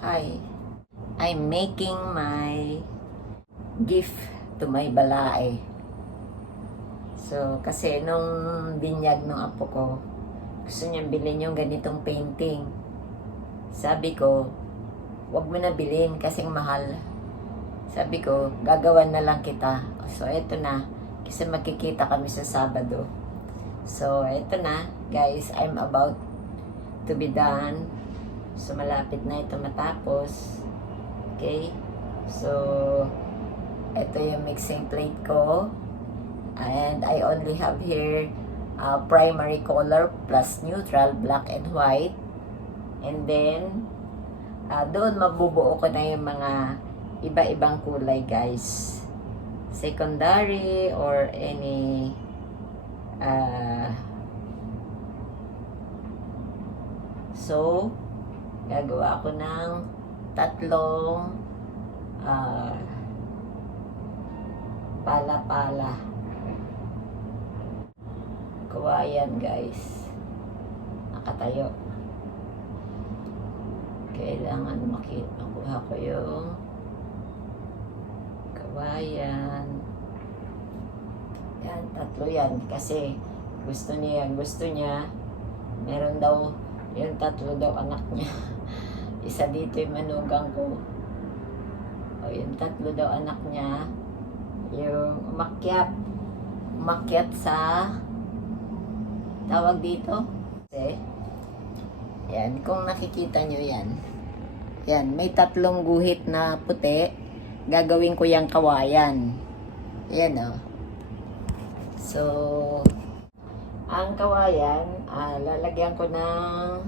Hi, I'm making my gift to my balae. So, kasi nung binyag ng apo ko, gusto niyang bilhin yung ganitong painting. Sabi ko, wag mo na bilhin kasing mahal. Sabi ko, gagawan na lang kita. So, eto na. Kasi magkikita kami sa Sabado. So, eto na. Guys, I'm about to be done. So, malapit na ito matapos. Okay? So, ito yung mixing plate ko. And I only have here primary color plus neutral, black and white. And then, doon mabubuo ko na yung mga iba-ibang kulay, guys. Secondary or any so, gagawa ko ng tatlong pala-pala. Kawayan, guys. Nakatayo. Kailangan makuha ko yung kawayan. Yan, tatlo yan. Kasi gusto niya. Meron daw, yung tatlo daw anak niya. Isa dito yung manugang ko. O, yung tatlo daw anak niya. Yung umakyat sa tawag dito. Kasi, yan, kung nakikita nyo yan. Yan, may tatlong guhit na puti. Gagawin ko yung kawayan. Yan, o. So, ang kawayan, lalagyan ko ng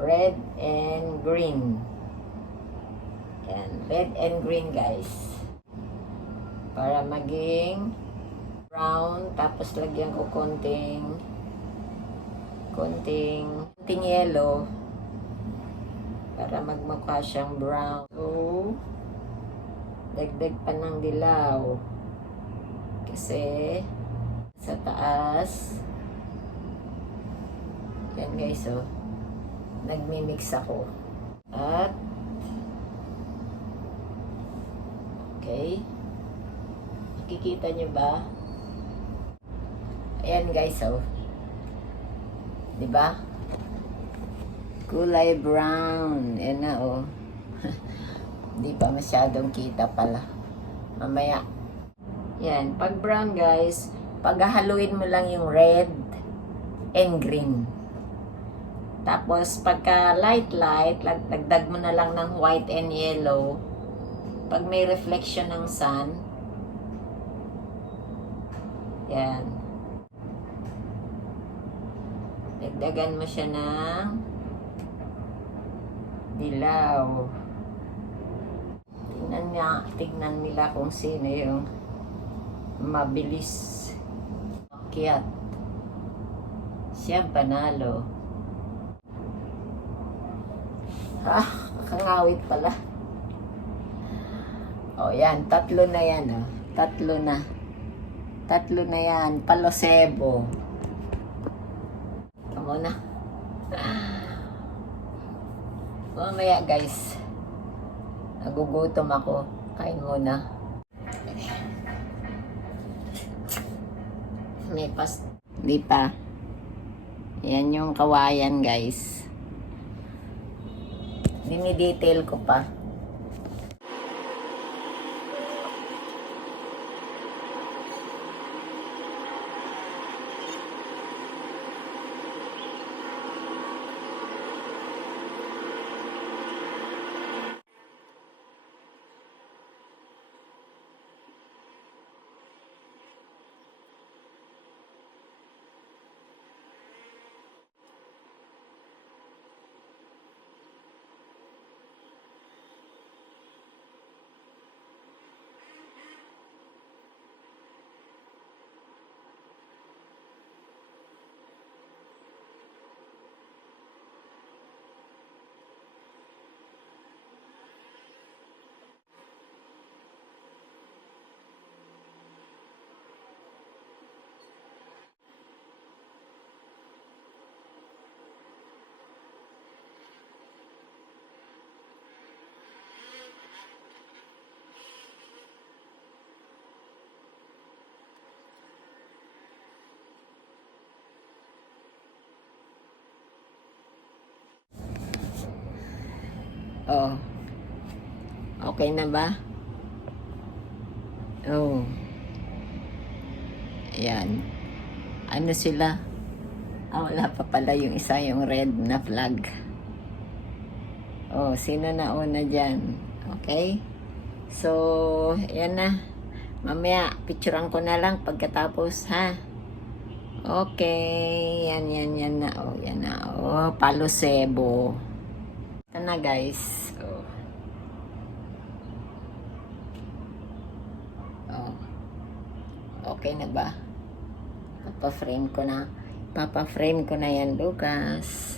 red and green. Yan, red and green, guys. Para maging brown, tapos lagyan ko konting yellow para magmukha siyang brown. So, dagdag pa ng dilaw kasi sa taas yan, guys, oh, nagmi-mix ako at okay, nakikita nyo ba? Ayan, guys, oh. Diba? Kulay brown. Ayan na, oh. Hindi pa masyadong kita pala. Mamaya. Yan. Pag brown, guys, paghahaluin mo lang yung red and green. Tapos, pagka light, lagdag mo na lang ng white and yellow. Pag may reflection ng sun, yan. Dagdagan mo siya ng dilaw. Tignan nila kung sino yung mabilis makyat. Siyang panalo. Kakangawit pala. O, yan. Tatlo na yan, oh. Tatlo na yan. Palosebo. Muna. Mamaya, guys, nagugutom ako. Kain muna. May di pa. Yan yung kawayan, guys. Dinidetail ko pa. Oh. Okay na ba? Oh. Ayan. Ano sila? Wala pa pala yung isa, yung red na flag. Oh, sino na una dyan? Okay? So, yan na. Mamaya, picturean ko na lang pagkatapos, ha? Okay. Yan na. Oh, yan na. Oh, Palo Cebo. Ito na, guys. Oh. Oh. Okay na ba? Papa-frame ko na yan, Lucas.